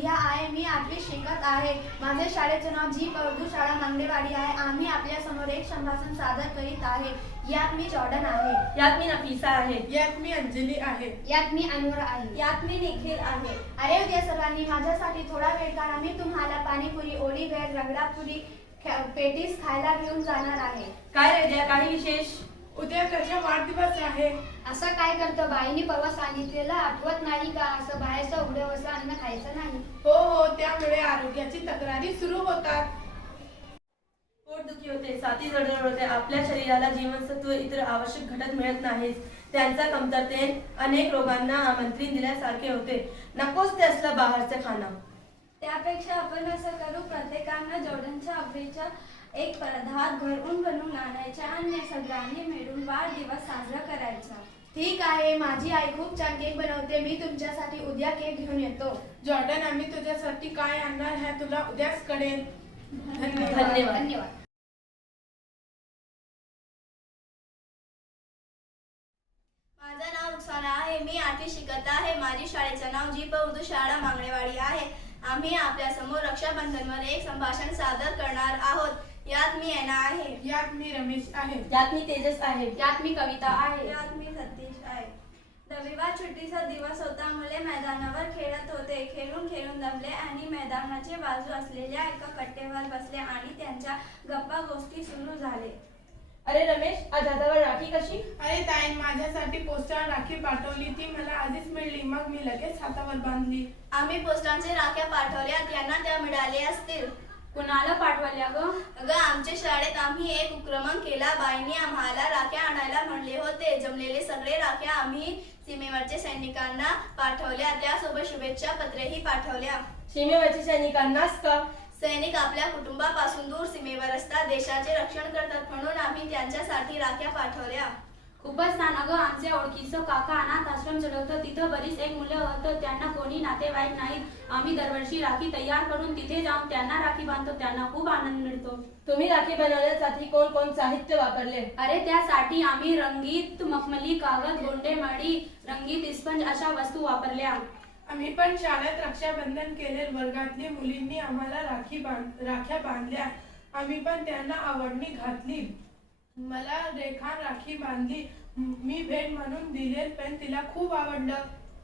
संध्या आहे. मी 8वी शिकत आहे. माझे शाळेचे नाव जी उर्दू शाळा मांगडेवाडी आहे. आम्ही आपल्या समोर एक संभाषण सादर करीत आहे. यात मी जॉर्डन आहे. यात मी नफीसा आहे. यात मी अंजली आहे. यात मी अनवर आहे. यात मी निखिल आहे. अरे उद्या सर्वांनी माझ्यासाठी थोडा वेळ काढा. मी तुम्हाला पाणीपुरी, ओली भेळ, रगडापुरी, पेटीस खायला घेऊन जाणार आहे. काय रे उद्या काही विशेष? उद्या त्याचा वाढदिवस आहे. असं काय करतो? बाईंनी परवा सांगितलेलं आठवत नाही का? असं बाहेरचं उघडं असं अन्न खायचं नाही. हो, त्यामुळे आरोग्याची तक्रारी सुरू होतात. पोटदुखी होते, छाती जळजळ होते, आपल्या शरीराला जीवनसत्व इतर आवश्यक घटक मिळत नाहीत. त्यांचा कमतरतेने अनेक रोगांना आमंत्रण दिल्यासारखे होते. नकोच ते असलं बाहेरचं खाणं. त्यापेक्षा आपण असं करू, प्रत्येकानं जॉर्डनच्या आवडीचा एक पदार्थ घरून बनवून आणायचा आणि सगळ्यांनी मिळून वाढदिवस साजरा करायचा. ठीक आहे. माझी आई खूप छान केक बनवते. मी तुमच्यासाठी उद्या केक घेऊन येतो. जॉर्डन, आम्ही तुझ्यासाठी काय आणणार हे तुला उद्याच कळेल. धन्यवाद. धन्यवाद. माझं नाव रुखसाना आहे. मी 8वी शिकत आहे. माझी शाळेचं नाव जी उर्दू शाळा मांगडेवाडी आहे. आम्ही आपल्या समोर रक्षाबंधनवर एक संभाषण सादर करणार आहोत. यात मी ऐना आहे. यात मी रमेश आहे. यात मी तेजस आहे. यात मी कविता आहे. यात मी सतीश आहे. रविवार सुट्टीचा दिवस होता. मुले मैदानावर खेळत होते. खेळून खेळून दमले आणि मैदानाच्या बाजू असलेल्या एका कट्ट्यावर बसले आणि त्यांच्या गप्पा गोष्टी सुरू झाले. अरे रमेश, आज हातावर राखी कशी? अरे ताई, माझ्यासाठी पोस्टावर राखी पाठवली. ती मला आधीच मिळाली. मग मी लगेच हातावर बांधली. आम्ही पोस्टांचे राख्या पाठवल्या. त्यांना त्या मिळाल्या असतील. कुणाला पाठवल्या ग? अगं, आमच्या शाळेत आम्ही एक उपक्रम केला. बाईंनी आम्हाला राख्या आणायला म्हणले होते. जमलेले सगळे राख्या आम्ही सीमेवरच्या सैनिकांना पाठवल्या. त्यासोबत शुभेच्छा पत्रेही पाठवल्या. सीमेवरच्या सैनिकांनाच का? सैनिक आपल्या कुटुंबापासून दूर सीमेवर असतात. देशाचे रक्षण करतात म्हणून आम्ही त्यांच्यासाठी राख्या पाठवल्या. खूपच छान. अगं, आमच्या ओळखीचं काका अनाथ आश्रम चढवतं. तिथं बरीच एक मुलं होतं. त्यांना कोणी नातेवाईक नाहीत. आम्ही दरवर्षी राखी तयार करून तिथे जाऊन त्यांना राखी बांधतो. त्यांना खूप आनंद मिळतो. तुम्ही राखी बनवण्यासाठी कोण कोण साहित्य वापरले? अरे, त्यासाठी आम्ही रंगीत मखमली कागद, गोंडे मळी, रंगीत स्पंज अशा वस्तू वापरल्या. आम्ही पण शाळेत रक्षाबंधन केले. वर्गातली मुलींनी आम्हाला राख्या बांधल्या. आम्ही पण त्यांना आवडणी घातली. मला रेखा राखी बांधली. मी भेट म्हणून दिले, पण तिला खूप आवडलं.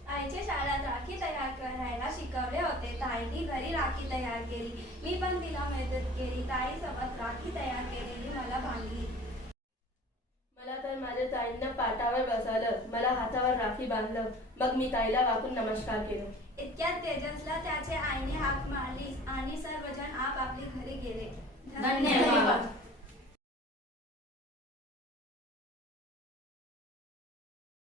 आईच्या शाळेत राखी तयार करायला शिकवले होते. ताईंनी घरी राखी तयार केली. मी पण तिला मदत केली. ताईसोबत राखी तयार केलेली मला बांधली. मला तर माझ्या ताईंना पाटावर बसवलं. मला हातावर राखी बांधलं. मग मी ताईला वाकून नमस्कार केला. इतक्यात तेजसला त्याच्या आईने हाक मारली आणि सर्वजण आपापली घरी गेले. धन्यवाद.